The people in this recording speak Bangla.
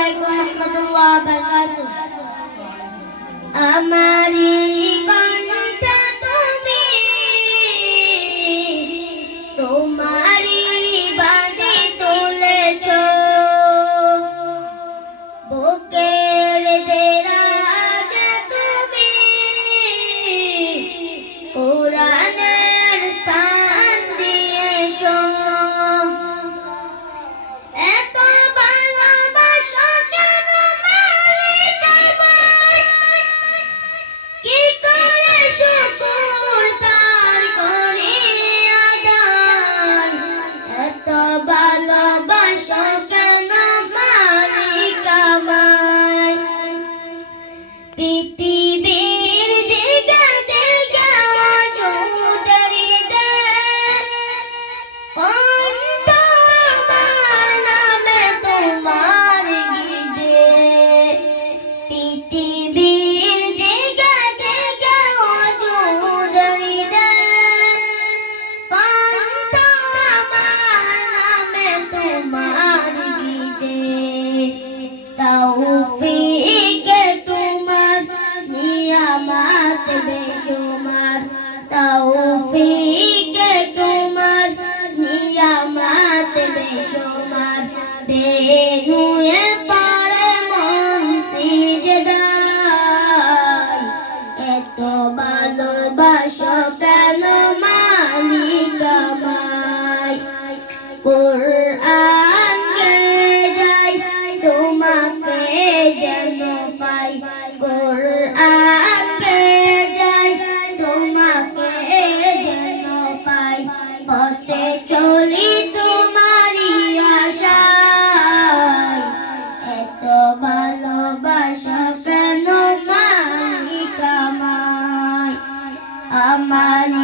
আলাইকুম রহমতুল্লাহ আমার বেশুমার তোমার নিয়ামাত বেশুমার বেনুয়ে পারে মন সিজদাই এত ভালোবাসো কেন মালিক আমায়? কোরআন গে তোমাকে যেন পাই। কোরআন I'm mine.